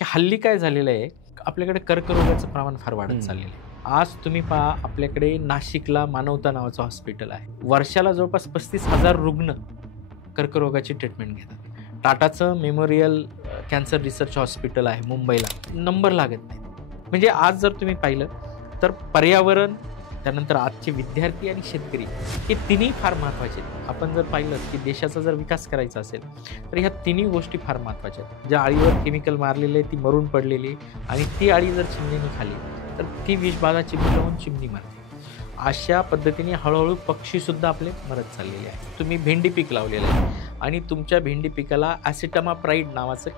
की हल्ली काय झालेलं आहे, आपल्याकडे कर्करोगाचं प्रमाण फार वाढत चाललेलं आहे. आज तुम्ही पहा, आपल्याकडे नाशिकला मानवता नावाचं हॉस्पिटल आहे. वर्षाला जवळपास 35,000 रुग्ण कर्करोगाची ट्रीटमेंट घेतात. टाटाचं मेमोरियल कॅन्सर रिसर्च हॉस्पिटल आहे मुंबईला, नंबर लागत नाही. म्हणजे आज जर तुम्ही पाहिलं तर पर्यावरण, त्यानंतर आजचे विद्यार्थी आणि शेतकरी हे तिन्ही फार महत्त्वाचे आहेत. आपण जर पाहिलं की देशाचा जर विकास करायचा असेल तर ह्या तिन्ही गोष्टी फार महत्त्वाच्या आहेत. ज्या आळीवर केमिकल मारलेले आहे ती मरून पडलेली, आणि ती आळी जर चिमणीने खाली तर ती विषबाधा चिमणी लावून चिमणी मारते. अशा पद्धतीने हळूहळू पक्षीसुद्धा आपले मरत चाललेले आहेत. तुम्ही भेंडी पीक लावलेलं आहे आणि तुमच्या भेंडी पिकाला ॲसिटामाप्राइड नावाचं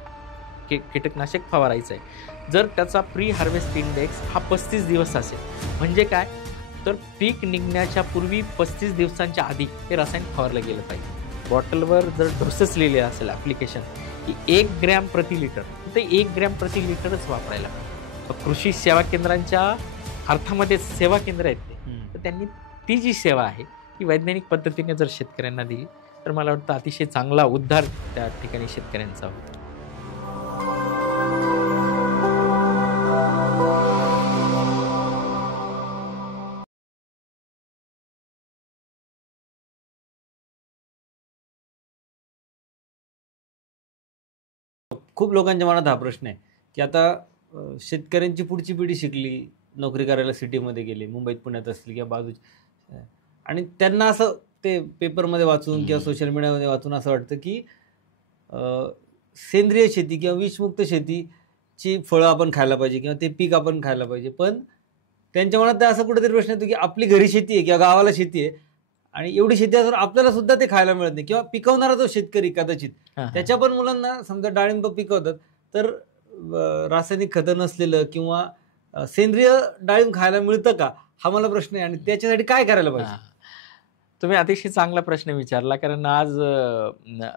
कीटकनाशक फवारायचं आहे. जर त्याचा प्री हार्वेस्ट इंडेक्स हा 35 दिवस असेल, म्हणजे काय तर पीक निघण्याच्या पूर्वी 35 दिवसांच्या आधी हे रसायन फवारलं गेलं पाहिजे. बॉटलवर जर डोसेस लिहिले असेल ॲप्लिकेशन की 1 ग्रॅम प्रति लिटर, तर 1 ग्रॅम प्रति लिटरच वापरायला पाहिजे. कृषी सेवा केंद्रांच्या अर्थामध्ये सेवा केंद्र आहेत ते, तर त्यांनी ती जी सेवा आहे ती वैज्ञानिक पद्धतीने जर शेतकऱ्यांना दिली तर मला वाटतं अतिशय चांगला उद्धार त्या ठिकाणी शेतकऱ्यांचा होतो. खूप लोकांच्या मनात हा प्रश्न आहे की आता शेतकऱ्यांची पुढची पिढी शिकली, नोकरी करायला सिटीमध्ये गेली, मुंबईत पुण्यात असली किंवा बाजूची, आणि त्यांना असं ते पेपरमध्ये वाचून किंवा सोशल मीडियामध्ये वाचून असं वाटतं की सेंद्रिय शेती किंवा विषमुक्त शेतीची फळं आपण खायला पाहिजे किंवा ते पीक आपण खायला पाहिजे. पण त्यांच्या मनात असं कुठेतरी प्रश्न येतो की आपली घरी शेती आहे किंवा गावाला शेती आहे आणि एवढी शेती असून आपल्याला सुद्धा ते खायला मिळत नाही, किंवा पिकवणारा जो शेतकरी कदाचित त्याच्या पण मुलांना समजा डाळिंब पिकवतात तर रासायनिक खतं नसलेलं किंवा सेंद्रिय डाळिंब खायला मिळतं का, हा मला प्रश्न आहे. आणि त्याच्यासाठी काय करायला पाहिजे? तुम्ही अतिशय चांगला प्रश्न विचारला. कारण आज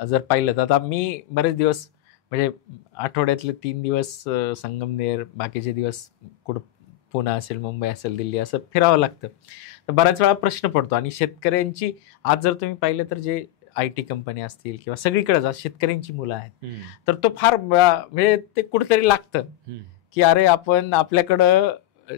जर पाहिलं तर आता मी बरेच दिवस, म्हणजे आठवड्यातले 3 दिवस संगमनेर, बाकीचे दिवस कुठं पुणे असेल, मुंबई असेल, दिल्ली, असं फिरावं लागतं. तर बऱ्याच वेळा प्रश्न पडतो. आणि शेतकऱ्यांची आज जर तुम्ही पाहिलं तर जे IT कंपनी असतील किंवा सगळीकडेच आज शेतकऱ्यांची मुलं आहेत, तर तो फार म्हणजे ते कुठेतरी लागतं की अरे आपण आपल्याकडं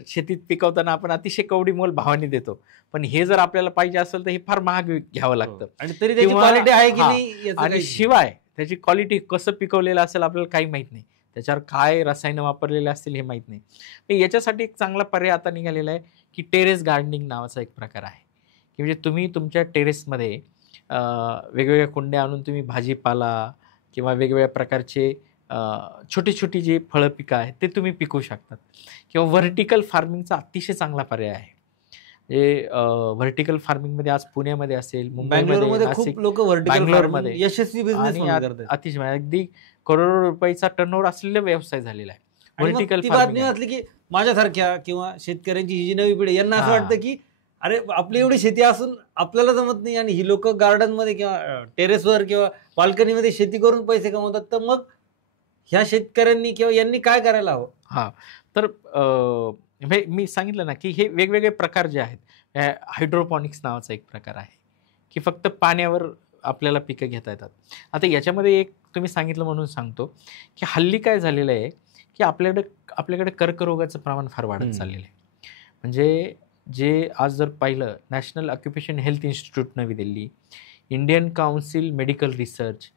शेतीत पिकवताना आपण अतिशय कवडी मोल भावाने देतो, पण हे जर आपल्याला पाहिजे असेल तर हे फार महाग घ्यावं लागतं. आणि तरी त्याची क्वालिटी आहे की नाही, आणि शिवाय त्याची क्वालिटी कसं पिकवलेलं असेल आपल्याला काही माहित नाही, त्याच्यावर काय रसायनं वापरलेले असतील हे माहित नाही. पण याच्यासाठी एक चांगला पर्याय आता निघालेला आहे की टेरेस गार्डनिंग नावाचा एक प्रकार आहे, की म्हणजे तुम्ही तुमच्या टेरेसमध्ये वेगवेगळ्या कुंड्या आणून तुम्ही भाजीपाला किंवा वेगवेगळ्या प्रकारचे छोटी छोटी जी फळं पिकं आहेत ते तुम्ही पिकवू शकतात. किंवा व्हर्टिकल फार्मिंगचा अतिशय चांगला पर्याय आहे. म्हणजे व्हर्टिकल फार्मिंगमध्ये आज पुण्यामध्ये असेल, मुंबईमध्ये खूप लोक बँगलोरमध्ये यशस्वी बिझनेस करतात. अतिशय अगदी करोडो रुपयाचा टर्नओव्हर असलेला व्यवसाय झालेला आहे व्हर्टिकल फार्मिंग. असली की माझ्यासारख्या किंवा शेतकऱ्यांची ही जी नवी पिढी यांना असं वाटतं की अरे आपली एवढी शेती असून आपल्याला जमत नाही, आणि ही लोक गार्डनमध्ये किंवा टेरेसवर किंवा बाल्कनीमध्ये शेती करून पैसे कमवतात, तर मग ह्या शेतकऱ्यांनी किंवा यांनी काय करायला हवं? तर मी सांगितलं ना की हे वेगवेगळे प्रकार जे आहेत, हायड्रोपॉनिक्स नावाचा एक प्रकार आहे की फक्त पाण्यावर आपल्याला पिकं घेता येतात. आता याच्यामध्ये एक तुम्ही सांगितलं म्हणून सांगतो की हल्ली काय झालेलं आहे की आपल्याकडे कर्करोगाचं प्रमाण फार वाढत चाललेलं आहे. म्हणजे जे आज जर पाहिलं, नॅशनल ऑक्युपेशन हेल्थ इन्स्टिट्यूट नवी Delhi, Indian council medical research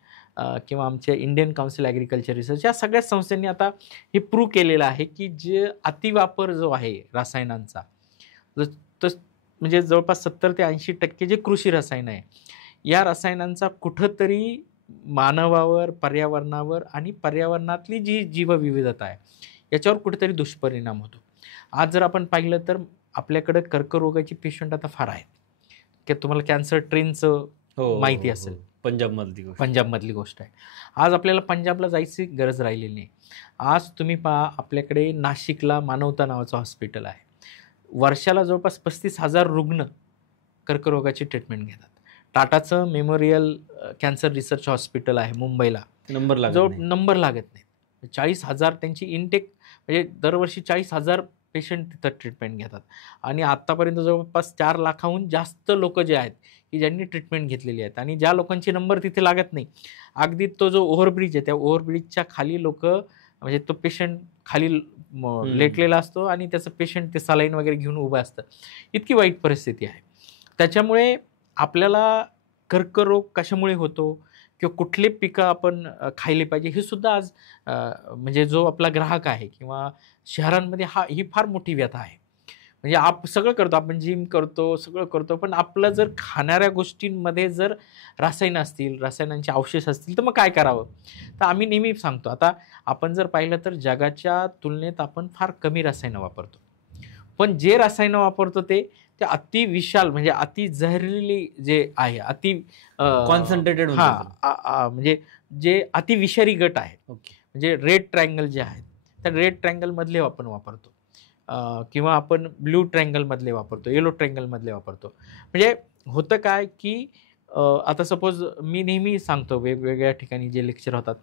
किंवा आमच्या इंडियन काउन्सिल ॲग्रिकल्चर रिसर्च, या सगळ्या संस्थांनी आता हे प्रूव्ह केलेलं आहे की जे अतिवापर जो आहे रसायनांचा, म्हणजे जवळपास 70 ते 80% जे कृषी रसायन आहे, या रसायनांचा कुठंतरी मानवावर, पर्यावरणावर आणि पर्यावरणातली जी जीवविविधता आहे याच्यावर कुठेतरी दुष्परिणाम होतो. आज जर आपण पाहिलं तर आपल्याकडे कर्करोगाची पेशंट आता फार आहेत, की तुम्हाला कॅन्सर ट्रेनचं माहिती असेल, पंजाबमधली गोष्ट आहे. आज आपल्याला पंजाबला जायची गरज राहिलेली नाही. आज तुम्ही पहा, आपल्याकडे नाशिकला मानवता नावाचं हॉस्पिटल आहे. वर्षाला जवळपास 35,000 रुग्ण कर्करोगाची ट्रीटमेंट घेतात. टाटाचं मेमोरियल कॅन्सर रिसर्च हॉस्पिटल आहे मुंबईला, नंबर लागत नाही. 40,000 त्यांची इनटेक, म्हणजे दरवर्षी 40,000 पेशंट तिथं ट्रीटमेंट घेतात. आणि आत्तापर्यंत जवळपास 4 लाखाहून जास्त लोक जे आहेत की ज्यांनी ट्रीटमेंट घेतलेली आहेत. आणि ज्या लोकांची नंबर तिथे लागत नाही, अगदी तो जो ओव्हरब्रिज आहे त्या ओव्हरब्रिजच्या खाली लोक म्हणजे तो पेशंट खाली हम्म. लेटलेला असतो आणि त्याचं पेशंट ते सलाईन वगैरे घेऊन उभं असतं. इतकी वाईट परिस्थिती आहे. त्याच्यामुळे आपल्याला कर्करोग कशामुळे होतो किंवा कुठले पिकं आपण खाल्ले पाहिजे हे सुद्धा आज म्हणजे जो आपला ग्राहक आहे किंवा शहरांमध्ये ही फार मोठी व्यथा आहे. म्हणजे सगळं करतो, आपण जिम करतो, सगळं करतो, पण आपलं जर खाणाऱ्या गोष्टींमध्ये जर रसायनं असतील, रसायनांचे अवशेष असतील, तर मग काय करावं? तर आम्ही नेहमी सांगतो, आता आपण जर पाहिलं तर जगाच्या तुलनेत आपण फार कमी रसायनं वापरतो. पण जे रसायनं वापरतो ते अति विशाल म्हणजे अति जहरीली जे आहे, अति कॉन्सन्ट्रेटेड म्हणजे जे अति विषारी गट आहे, ओके. म्हणजे रेड ट्रायंगल जे आहेत, त्या रेड ट्रायंगल मधले आपण वापरतो किंवा आपण ब्ल्यू ट्रायंगल मधले वापरतो, येलो ट्रायंगल मधले वापरतो. म्हणजे होतं काय की आता सपोज मी नेहमी सांगतो वेगवेगळ्या ठिकाणी जे लेक्चर होतात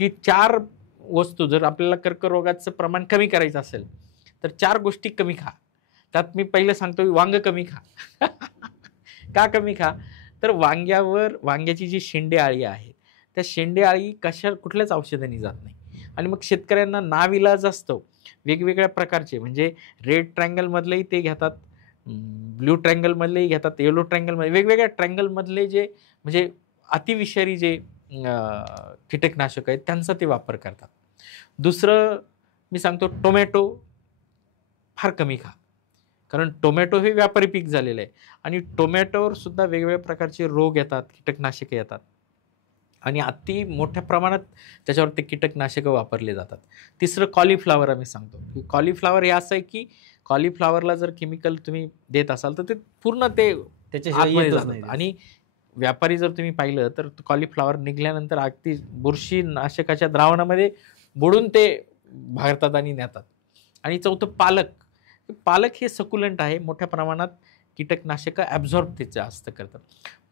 की 4 वस्तू जर आपल्याला कर्करोगाचं प्रमाण कमी करायचं असेल तर 4 गोष्टी कमी खा. त्यात मी पहिलं सांगतो वांग कमी खा. का कमी खा? तर वांग्याची जी शेंडे आळी आहे त्या शेंडे आळी कुठल्याच औषधांनी जात नाही आणि मग शेतकऱ्यांना नाविलाज असतो वेगवेगळ्या प्रकारचे, म्हणजे रेड ट्रायंगल मधलेही ते घेतात, ब्ल्यू ट्रायंगल मधलेही घेतात, येलो ट्रायंगल मध्ये, वेगवेगळ्या ट्रायंगल मधले जे म्हणजे अतिविषारी जे कीटकनाशक आहेत त्यांचा ते वापर करतात. दुसरं मी सांगतो टोमॅटो फार कमी खा, कारण टोमॅटो हे व्यापारी पीक झालेलं आहे आणि टोमॅटोवर सुद्धा वेगवेगळ्या प्रकारचे रोग येतात, कीटकनाशके येतात आणि अति मोठ्या प्रमाणात त्याच्यावर ते कीटकनाशकं वापरले जातात. तिसरं कॉलीफ्लॉवर आम्ही सांगतो की कॉलीफ्लॉवर हे असं आहे की कॉलीफ्लॉवरला जर केमिकल तुम्ही देत असाल तर ते पूर्ण ते त्याच्याशिवाय जातात आणि व्यापारी जर तुम्ही पाहिलं तर कॉलीफ्लॉवर निघाल्यानंतर अगदी बुरशीनाशकाच्या द्रावणामध्ये बुडून ते भारतात आणि नेतात. आणि चौथं पालक हे सकुलंट आहे, मोठ्या प्रमाणात कीटकनाशकं ॲब्झॉर्ब ते जास्त करतात.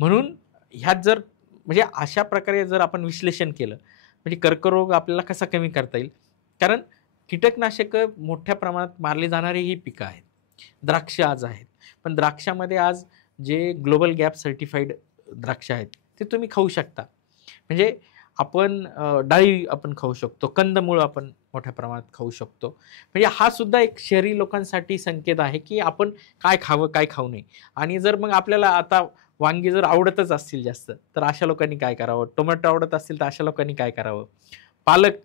म्हणून ह्यात जर म्हणजे अशा प्रकारे जर आपण विश्लेषण केलं म्हणजे कर्करोग आपल्याला कसा कमी करता येईल, कारण कीटकनाशकं मोठ्या प्रमाणात मारली जाणारी ही पिकं आहेत. द्राक्ष आज आहेत, पण द्राक्षामध्ये आज जे ग्लोबल गॅप सर्टिफाईड द्राक्ष आहेत ते तुम्ही खाऊ शकता. म्हणजे आपण डाळी आपण खाऊ शकतो, कंदमुळं आपण मोठ्या प्रमाणात खाऊ शकतो. म्हणजे हा सुद्धा एक शहरी लोकांसाठी संकेत आहे की आपण काय खावं काय खाऊ नये. आणि जर मग आपल्याला आता वांगी जर आवडतच असतील जास्त तर अशा लोकांनी काय करावं, टोमॅटो आवडत असतील तर अशा लोकांनी काय करावं, पालक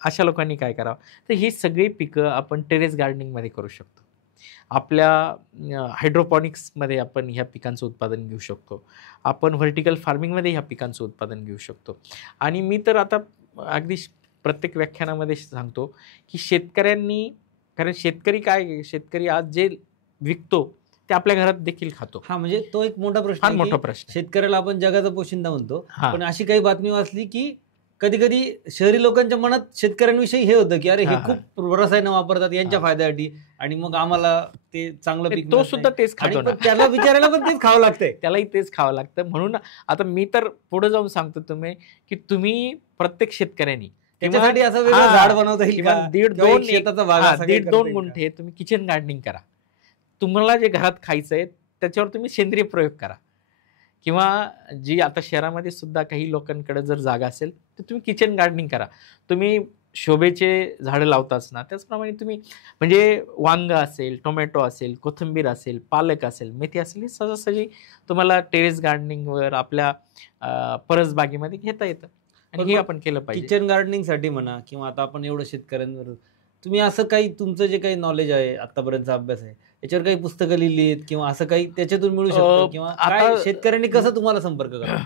अशा लोकांनी काय करावं. तर ही सगळी पिकं आपण टेरेस गार्डनिंगमध्ये करू शकतो. आपल्या हायड्रोपॉनिक्समध्ये आपण ह्या पिकांचं उत्पादन घेऊ शकतो. आपण व्हर्टिकल फार्मिंगमध्ये ह्या पिकांचं उत्पादन घेऊ शकतो. आणि मी तर आता अगदी प्रत्येक व्याख्यानामध्ये सांगतो की शेतकऱ्यांनी, कारण शेतकरी आज जे विकतो ते आपल्या घरात देखील खातो. हा, म्हणजे तो एक मोठा प्रश्न फार आहे मोठा की प्रश्न. शेतकऱ्याला आपण जगाचा पोशिंदा म्हणतो, हा. पण अशी काही बातमी वाचली की कधी कधी शहरी लोकांच्या मनात शेतकऱ्यांविषयी हे होतं की अरे हे खूप रसायनं वापरतात यांच्या फायद्यासाठी आणि मग आम्हाला ते चांगलं पीक तो सुद्धा तेच खातो ना. त्याला विचारायला पण तेच खावं लागतंय. त्यालाही तेच खावं लागतं. म्हणून आता मी तर पुढे जाऊन सांगतो तुम्ही की तुम्ही प्रत्येक शेतकऱ्यांनी त्याच्यासाठी असं वेगळं झाड बनवता येईल का? किंवा एक शेताचा भाग असा काही करता 1.5-2 येईल का? गुंठे तुम्ही किचन गार्डनिंग करा. तुम्हाला जे घरात खायचंय त्याच्यावर तुम्ही सेंद्रिय प्रयोग करा. किंवा जी आता शहरामध्ये सुद्धा काही लोकांकडे जर जागा असेल तर तुम्ही किचन गार्डनिंग करा. तुम्ही शोभेचे झाडं लावताच ना, त्याचप्रमाणे तुम्ही म्हणजे वांग असेल, टोमॅटो असेल, कोथिंबीर असेल, पालक असेल, मेथी असेल, हे सहजासहजी तुम्हाला टेरेस गार्डनिंगवर आपल्या परसबागेमध्ये घेता येतं आणि हे आपण केलं पाहिजे. किचन गार्डनिंगसाठी म्हणा किंवा आता आपण एवढं शेतकऱ्यांवर, तुम्ही असं काही तुमचं जे काही नॉलेज आहे, आतापर्यंतचा अभ्यास आहे, याच्यावर काही पुस्तकं लिहिली आहेत किंवा असं काही त्याच्यातून मिळू शकतं, किंवा आता शेतकऱ्यांनी कसं तुम्हाला संपर्क करा?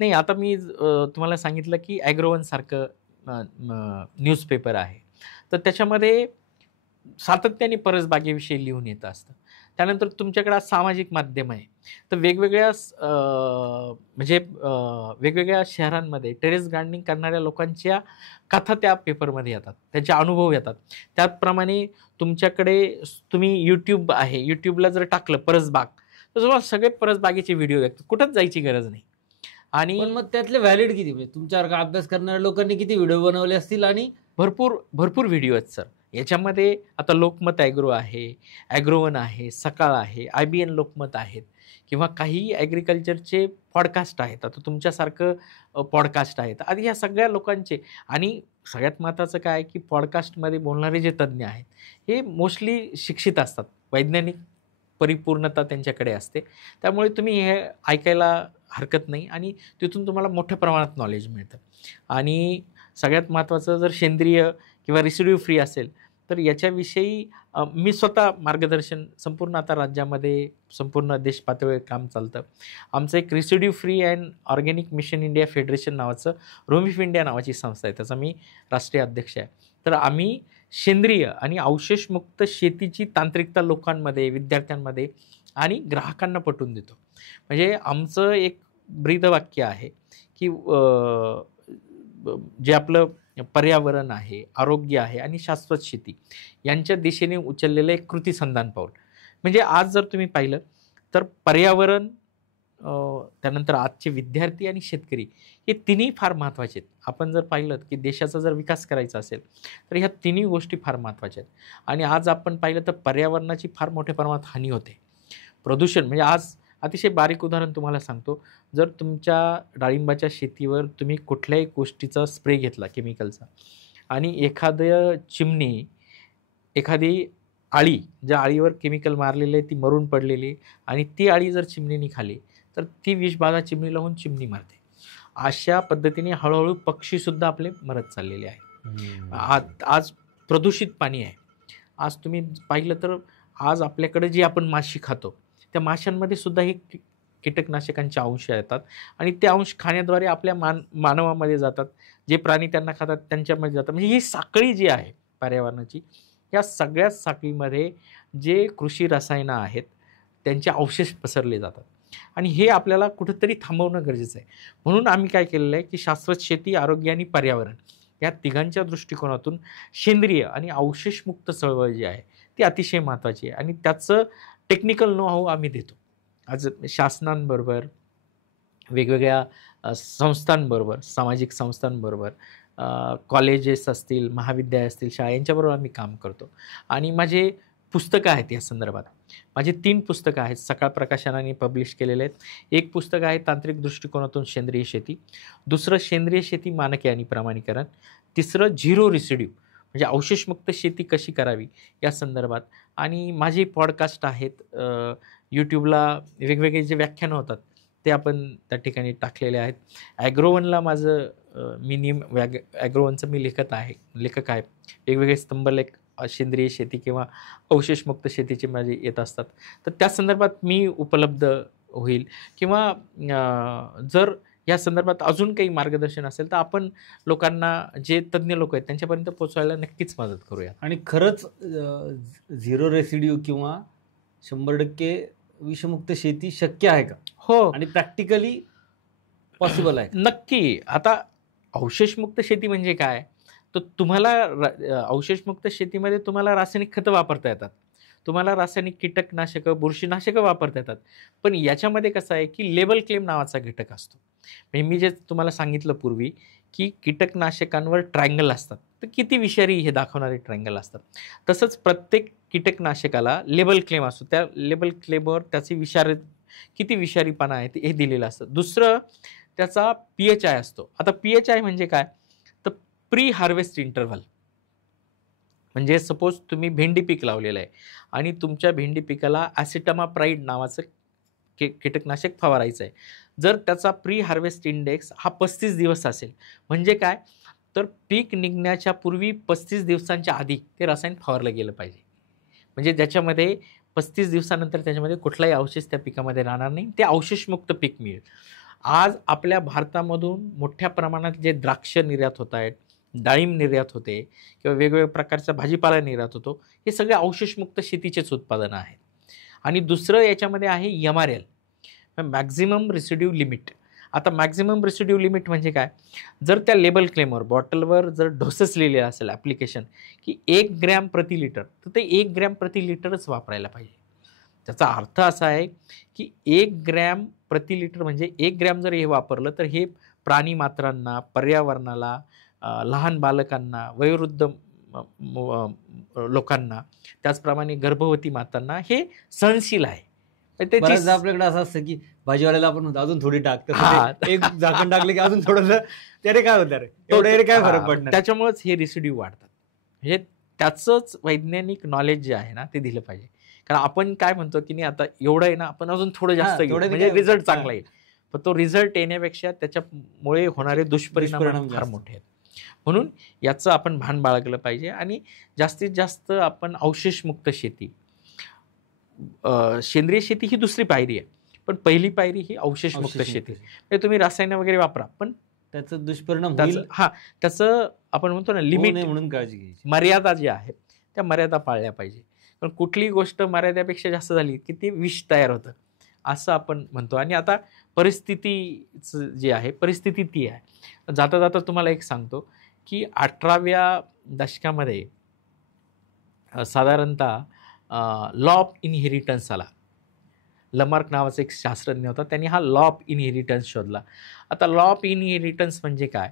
नाही, आता मी तुम्हाला सांगितलं की ॲग्रोवन सारखं न्यूजपेपर आहे, तर त्याच्यामध्ये सातत्याने परसबागेविषयी लिहून येत असतं. त्यानंतर तुमच्याकडे सामाजिक माध्यम आहे, तर वेगवेगळ्या शहरांमध्ये टेरेस गार्डनिंग करणाऱ्या लोकांच्या कथा त्या पेपरमध्ये येतात, त्याचे अनुभव येतात. त्याचप्रमाणे तुम्ही यूट्यूब आहे, यूट्यूबला जर टाकलं परसबाग तर तुम्हाला सगळे परसबागेचे व्हिडिओ येतात, कुठंच जायची गरज नाही. आणि मग त्यातले व्हॅलिड किती, म्हणजे तुमच्यासारखा अभ्यास करणाऱ्या लोकांनी किती व्हिडिओ बनवले असतील? आणि भरपूर व्हिडिओ आहेत सर याच्यामध्ये. आता लोकमत ॲग्रो आहे, ॲग्रोवन आहे, सकाळ आहे, IBN लोकमत आहेत, किंवा काही ॲग्रिकल्चरचे पॉडकास्ट आहेत. आता तुमच्यासारखं पॉडकास्ट आहेत. आधी या सगळ्या लोकांचे, आणि सगळ्यात महत्त्वाचं काय आहे की पॉडकास्टमध्ये बोलणारे जे तज्ज्ञ आहेत हे मोस्टली शिक्षित असतात, वैज्ञानिक परिपूर्णता त्यांच्याकडे असते. त्यामुळे तुम्ही हे ऐकायला हरकत नाही आणि तिथून तुम्हाला मोठ्या प्रमाणात नॉलेज मिळतं. आणि सगळ्यात महत्त्वाचं, जर सेंद्रिय किंवा रेसिड्यू फ्री असेल तर याच्याविषयी मी स्वतः मार्गदर्शन संपूर्ण आता राज्यामध्ये संपूर्ण देश पातळीवर काम चालतं. आमचं एक residue free and organic mission India federation नावाचं, रोमिफ इंडिया नावाची संस्था आहे, त्याचा मी राष्ट्रीय अध्यक्ष आहे. तर आम्ही सेंद्रिय आणि अवशेषमुक्त शेतीची तांत्रिकता लोकांमध्ये, विद्यार्थ्यांमध्ये आणि ग्राहकांना पटवून देतो. म्हणजे आमचं एक ब्रीदवाक्य आहे की जे आपलं पर्यावरण आहे, आरोग्य आहे आणि शाश्वत शेती यांच्या दिशेने उचललेलं एक कृतीसंधान पाऊल. म्हणजे आज जर तुम्ही पाहिलं तर पर्यावरण, त्यानंतर आजचे विद्यार्थी आणि शेतकरी हे तिन्ही फार महत्त्वाचे आहेत. आपण जर पाहिलं की देशाचा जर विकास करायचा असेल तर ह्या तिन्ही गोष्टी फार महत्त्वाच्या आहेत. आणि आज आपण पाहिलं तर पर्यावरणाची फार मोठ्या प्रमाणात हानी होते. प्रदूषण म्हणजे आज अतिशय बारीक उदाहरण तुम्हाला सांगतो. जर तुमच्या डाळिंबाच्या शेतीवर तुम्ही कुठल्याही गोष्टीचा स्प्रे घेतला केमिकलचा आणि एखादी आळी, ज्या आळीवर केमिकल मारलेलं आहे ती मरून पडलेली आणि ती आळी जर चिमणीने खाली तर ती विषबाधा चिमणीला होऊन चिमणी मारते. अशा पद्धतीने हळूहळू पक्षीसुद्धा आपले मरत चाललेले आहेत. आज प्रदूषित पाणी आहे. आज तुम्ही पाहिलं तर आज आपल्याकडे जी आपण माशी खातो त्या माशांमध्ये सुद्धा हे कीटकनाशकांचे अंश येतात आणि ते अंश खाण्याद्वारे आपल्या मानवामध्ये जातात. जे प्राणी त्यांना खातात त्यांच्यामध्ये जातात. म्हणजे ही साखळी जी आहे पर्यावरणाची, या सगळ्या साखळीमध्ये जे कृषी रसायनं आहेत त्यांचे अवशेष पसरले जातात आणि हे आपल्याला कुठंतरी थांबवणं गरजेचं आहे. म्हणून आम्ही काय केलेलं आहे की शाश्वत शेती, आरोग्य आणि पर्यावरण या तिघांच्या दृष्टिकोनातून सेंद्रिय आणि अवशेषमुक्त चळवळ जी आहे ती अतिशय महत्त्वाची आहे आणि त्याचं टेक्निकल नो हाऊ आम्ही देतो. आज शासनांबरोबर, वेगवेगळ्या संस्थांबरोबर, सामाजिक संस्थांबरोबर, कॉलेजेस असतील, महाविद्यालय असतील, शाळा यांच्याबरोबर आम्ही काम करतो. आणि माझे पुस्तकं आहेत या संदर्भात. माझे 3 पुस्तकं आहेत, सकाळ प्रकाशनाने पब्लिश केलेले आहेत. एक पुस्तक आहे तांत्रिक दृष्टिकोनातून सेंद्रिय शेती, दुसरं सेंद्रिय शेती मानके आणि प्रमाणीकरण, तिसरं झिरो रेसिड्यू म्हणजे अवशेषमुक्त शेती कशी करावी या संदर्भात. आणि माझे पॉडकास्ट आहेत, यूट्यूबला वेगवेगळे जे व्याख्यानं होतात ते आपण त्या ठिकाणी टाकलेले आहेत. ॲग्रोवनला माझं ॲग्रोवनचं मी लेखक आहे. वेगवेगळे स्तंभलेख सेंद्रिय शेती किंवा अवशेषमुक्त शेतीचे माझे येत असतात. तर त्या संदर्भात मी उपलब्ध होईल किंवा जर या संदर्भात अजून काही मार्गदर्शन असेल तर आपण लोकांना, जे तज्ज्ञ लोक आहेत त्यांच्यापर्यंत पोहोचवायला नक्कीच मदत करूया. आणि खरंच झिरो रेसिड्यू किंवा 100% विषमुक्त शेती शक्य आहे का? हो, आणि प्रॅक्टिकली पॉसिबल आहे? नक्की. आता अवशेषमुक्त शेती म्हणजे काय, तर तुम्हाला अवशेषमुक्त शेतीमध्ये तुम्हाला रासायनिक खतं वापरता येतात, तुम्हाला रासायनिक कीटकनाशकं, बुरशीनाशकं वापरता येतात. पण याच्यामध्ये कसं आहे की लेबल क्लेम नावाचा घटक असतो. म्हणजे मी जे तुम्हाला सांगितलं पूर्वी की कीटकनाशकांवर ट्रायंगल असतात, तर किती विषारी हे दाखवणारे ट्रायंगल असतात. तसंच प्रत्येक कीटकनाशकाला लेबल क्लेम असतो. त्या लेबल क्लेमवर त्याचे किती विषारीपणा आहे हे दिलेलं असतं. दुसरं त्याचा PHI असतो. आता PHI म्हणजे काय, तर प्री हार्वेस्ट इंटरव्हल. म्हणजे सपोज तुम्ही भेंडी पीक लावलेलं आहे आणि तुमच्या भेंडी पिकाला ॲसिटामाप्राइड नावाचं कीटकनाशक फवारायचं आहे. जर त्याचा प्री हार्वेस्ट इंडेक्स हा 35 दिवस असेल, म्हणजे काय, तर पीक निघण्याच्या पूर्वी 35 दिवसांच्या आधी ते रसायन फवारलं गेलं पाहिजे. म्हणजे ज्याच्यामध्ये 35 दिवसानंतर त्याच्यामध्ये कुठलाही अवशेष त्या पिकामध्ये राहणार नाही, ते अवशेषमुक्त पीक मिळेल. आज आपल्या भारतामधून मोठ्या प्रमाणात जे द्राक्ष निर्यात होत आहेत, डाळिंब निर्यात होते किंवा वेगवेगळ्या प्रकारचा भाजीपाला निर्यात होतो, हे सगळे अवशेषमुक्त शेतीचेच उत्पादनं आहेत. आणि दुसरं याच्यामध्ये आहे MRL, मॅक्झिमम रेसिड्यू लिमिट. आता मॅक्झिमम रेसिड्यू लिमिट म्हणजे काय, जर त्या लेबल क्लेमवर, बॉटलवर जर डोसेस लिहिलेलं असेल ॲप्लिकेशन की 1 ग्रॅम प्रति लिटर, तर ते 1 ग्रॅम प्रति लिटरच वापरायला पाहिजे. त्याचा अर्थ असा आहे की 1 ग्रॅम प्रति लिटर म्हणजे 1 ग्रॅम जर हे वापरलं तर हे प्राणी मात्रांना, पर्यावरणाला, लहान बालकांना, वयोवृद्ध लोकांना, त्याचप्रमाणे गर्भवती मातांना हे सहनशील आहे. त्याची बऱ्याचदा आपल्याकडे असं असतं की भाजीवाल्याला आपण म्हणतो अजून थोडी टाक, तर हा. ते एक झाकण टाकले की अजून थोडंसं त्याने काय होतं रे, तो- एवढं रे काय हा, फरक पडणार. त्याच्यामुळेच हे रेसिड्यू वाढतात. म्हणजे त्याचंच वैज्ञानिक नॉलेज जे आहे ना ते दिलं पाहिजे. कारण आपण काय म्हणतो की नाही आता एवढं आहे ना, आपण अजून थोडं जास्त हा, घेऊ थोडं म्हणजे काय- रिझल्ट हा. चांगला येईल. पण तो रिझल्ट येण्यापेक्षा त्याच्यामुळे होणारे दुष्परिणाम दुष्परिणाम फार जास्त. मोठे आहेत. म्हणून याचं आपण भान बाळगलं पाहिजे आणि जास्तीत जास्त आपण अवशेषमुक्त शेती, सेंद्रिय शेती ही दुसरी पायरी आहे, पण पहिली पायरी ही अवशेषमुक्त शेती. म्हणजे तुम्ही रसायन वगैरे वापरा, पण त्याचा दुष्परिणाम त्याचं होईल त्याचं आपण म्हणतो ना होऊ लिमिट, नये म्हणून काळजी घ्यायची. मर्यादा ज्या आहेत त्या मर्यादा पाळल्या पाहिजे. पण कुठलीही गोष्ट मर्यादेपेक्षा जास्त झाली की ती विष तयार होतं असं आपण म्हणतो. आणि आता परिस्थिती जी आहे, परिस्थिती ती आहे. जाता जाता तुम्हाला एक सांगतो की 18व्या दशकामध्ये साधारणतः लॉ ऑफ इनहेरिटन्स आला. लमार्क नावाचा एक शास्त्रज्ञ होता, त्यांनी हा लॉ ऑफ इनहेरिटन्स शोधला. आता लॉ ऑफ इनहेरिटन्स म्हणजे काय,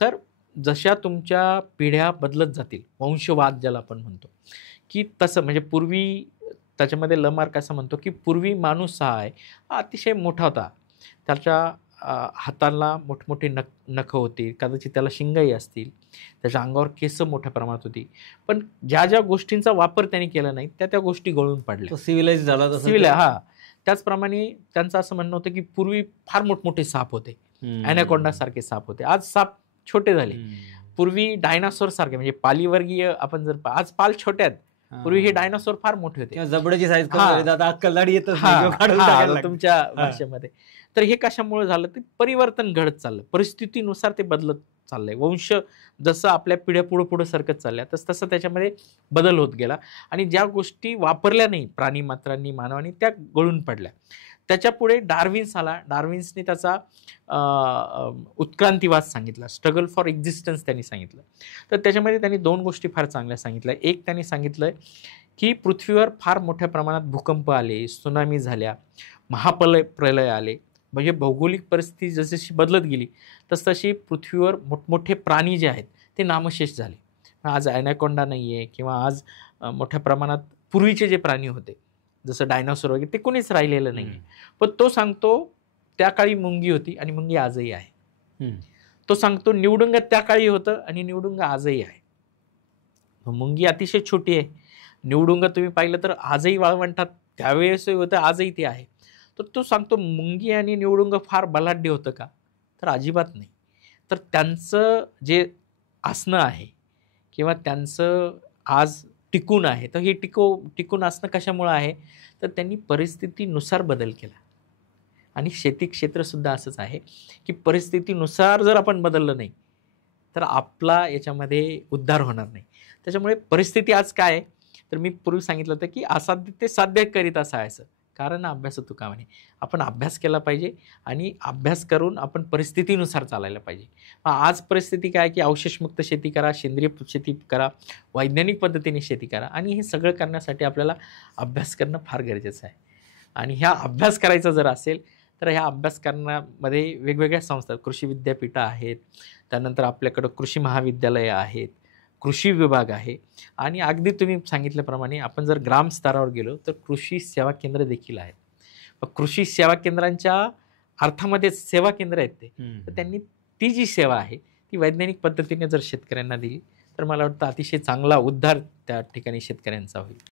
तर जशा तुमच्या पिढ्या बदलत जातील, वंशवाद ज्याला आपण म्हणतो, की तसं म्हणजे पूर्वी त्याच्यामध्ये लमार्क असं म्हणतो की पूर्वी माणूस हा आहे हा अतिशय मोठा होता, त्याच्या हाताला मोठमोठे नखं होती, कदाचित त्याला शिंगही असतील, त्याच्या अंगावर केस मोठ्या प्रमाणात होती, पण ज्या ज्या गोष्टींचा वापर त्याने केला नाही त्या त्या गोष्टी गळून पडल्या. तो सिव्हिलाइज झाला तसं सिव्हिल हा. त्याचप्रमाणे त्यांचं असं म्हणणं होतं की पूर्वी फार मोठमोठे साप होते, ॲनाकोंडा सारखे साप होते, आज साप छोटे झाले. पूर्वी डायनासोर सारखे म्हणजे पालीवर्गीय आपण जर आज पाल छोटे आहेत, पूर्वी हे डायनासोर फार मोठे होते. किंवा जबड्याची साईज हा. कमी आता अक्कल दाढी येतच नाही, हा, किंवा काढून हा, टाकायला लागते. तुमच्या भाषेमध्ये. तर हे कशामुळे झालं, ते परिवर्तन घडत चाललं, परिस्थितीनुसार ते बदलत चाललंय. वंश जसं आपल्या पिढ्या पुढे पुढे सरकत चालल्या तसं त्याच्यामध्ये बदल होत गेला आणि ज्या गोष्टी वापरल्या नाही प्राणी मात्रांनी मानवानी त्या गळून पडल्या. त्याच्यापुढे डार्विन्स आला. डार्विन्सने त्याचा उत्क्रांतीवाद सांगितला, स्ट्रगल फॉर एक्झिस्टन्स त्यांनी सांगितलं. तर त्याच्यामध्ये त्यांनी दोन गोष्टी फार चांगल्या सांगितल्या. एक त्यांनी सांगितलं की पृथ्वीवर फार मोठ्या प्रमाणात भूकंप आले, सुनामी झाल्या, प्रलय आले, म्हणजे भौगोलिक परिस्थिती जशी बदलत गेली तसतशी पृथ्वीवर मोठमोठे प्राणी जे आहेत ते नामशेष झाले. आज ॲनाकोंडा नाही आहे किंवा आज मोठ्या प्रमाणात पूर्वीचे जे प्राणी होते जसं डायनासोर वगैरे ते कोणीच राहिलेलं नाही आहे. पण तो सांगतो त्या काळी मुंगी होती आणि मुंगी आजही आहे. तो सांगतो निवडुंग त्या काळी होतं आणि निवडुंग आजही आहे. मुंगी अतिशय छोटी आहे, निवडुंग तुम्ही पाहिलं तर आजही वाळवंटात त्यावेळेसही होतं, आजही ते आहे. तर तो सांगतो मुंगी आणि निवडुंग फार बलाढ्य होतं का, तर अजिबात नाही. तर त्यांचं जे असणं आहे किंवा त्यांचं आज टिकून आहे, तर हे टिकून असणं कशामुळं आहे, तर त्यांनी परिस्थितीनुसार बदल केला. आणि शेती क्षेत्रसुद्धा असंच आहे की परिस्थितीनुसार जर आपण बदललं नाही तर आपला याच्यामध्ये उद्धार होणार नाही. त्याच्यामुळे परिस्थिती आज काय आहे, तर मी पूर्वी सांगितलं होतं की असाध्य ते साध्य करीत असायचं, कारण अभ्यास तुका म्हणे. आपण अभ्यास केला पाहिजे आणि अभ्यास करून आपण परिस्थितीनुसार चालायला पाहिजे. आज परिस्थिती काय की अवशेषमुक्त शेती करा, सेंद्रिय शेती करा, वैज्ञानिक पद्धतीने शेती करा, आणि हे सगळं करण्यासाठी आपल्याला अभ्यास करणं फार गरजेचं आहे. आणि ह्या अभ्यास करायचा जर असेल तर ह्या अभ्यास करण्यामध्ये वेगवेगळ्या संस्था, कृषी विद्यापीठं आहेत, त्यानंतर आपल्याकडं कृषी महाविद्यालयं आहेत, कृषी विभाग आहे, आणि अगदी तुम्ही सांगितल्याप्रमाणे आपण जर ग्राम स्तरावर गेलो तर कृषी सेवा केंद्र देखील आहेत. कृषी सेवा केंद्रांच्या अर्थामध्ये सेवा केंद्र आहेत ते, तर त्यांनी ती जी सेवा आहे ती वैज्ञानिक पद्धतीने जर शेतकऱ्यांना दिली तर मला वाटतं अतिशय चांगला उद्धार त्या ठिकाणी शेतकऱ्यांचा होईल.